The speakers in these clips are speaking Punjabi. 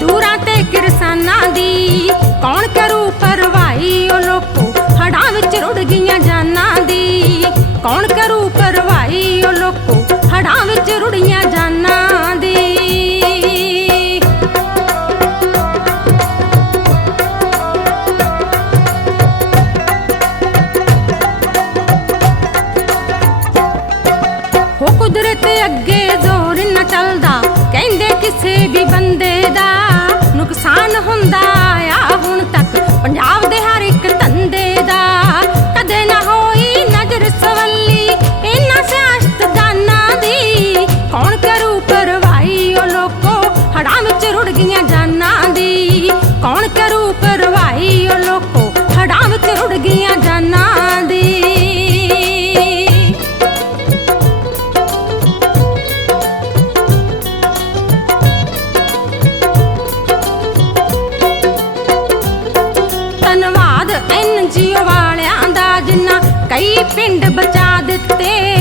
ਦੇ ਕਿਰਸਾਨਾਂ ਦੀ। ਕੌਣ ਕਰੂ ਪਰਵਾਈ ਉਹ ਲੋਕੋ ਹੜਾਂ ਵਿੱਚ ਰੁੜ ਗਈਆਂ ਜਾਨਾਂ ਦੀ। ਕੌਣ ਕਰੂ ਪਰਵਾਈ ਉਹ ਲੋਕੋ ਹੜਾਂ ਵਿੱਚ ਰੁੜੀਆਂ ਜਾਨਾਂ ਦੀ। ਹੋ ਕੁਦਰਤ ਅੱਗੇ ਜ਼ੋਰ ਨਾ ਚੱਲਦਾ। ਕਹਿੰਦੇ ਕਿਸੇ ਵੀ ਬੰਦੇ ਦਾ ਧੰਨਵਾਦ ਐਨਜੀਓ ਵਾਲਿਆਂ ਦਾ ਜਿੰਨਾ ਕਈ ਪਿੰਡ ਬਚਾ ਦਿੱਤੇ।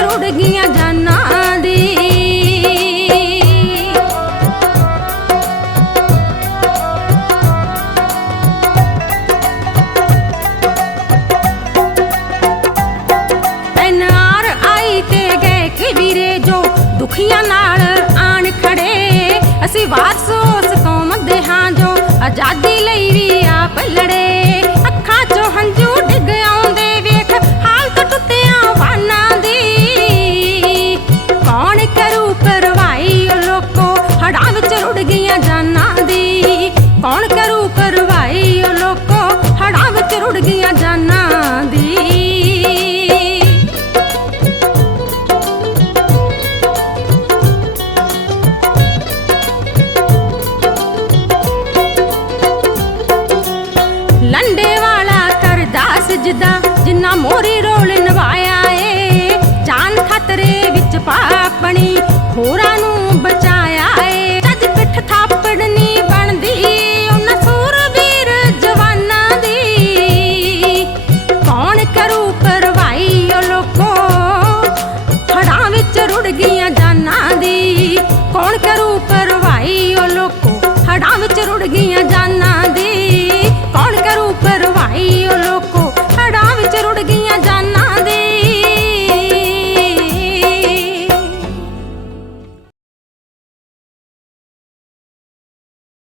ਰੁੜ ਗਈਆਂ ਜਾਨਾਂ ਦੀ। ਐਨ ਆਈ ਤੇ ਗਏ ਕਿ ਵੀਰੇ ਜੋ ਦੁਖੀਆਂ ਨਾਲ ਆਣ ਖੜੇ। ਅਸੀਂ ਵਾਰਸ ਉਸ ਕੌਮ ਦੇ ਹਾਂ ਜੋ ਆਜ਼ਾਦੀ ਲਈ ਵੀ ਆਪ ਲੜੇ। ਲੰਡੇ ਵਾਲਾ ਕਰਦਾ ਸਜਦਾ ਜਿੰਨਾ ਮੋਰੀ ਰੋਲ ਨਵਾਇਆ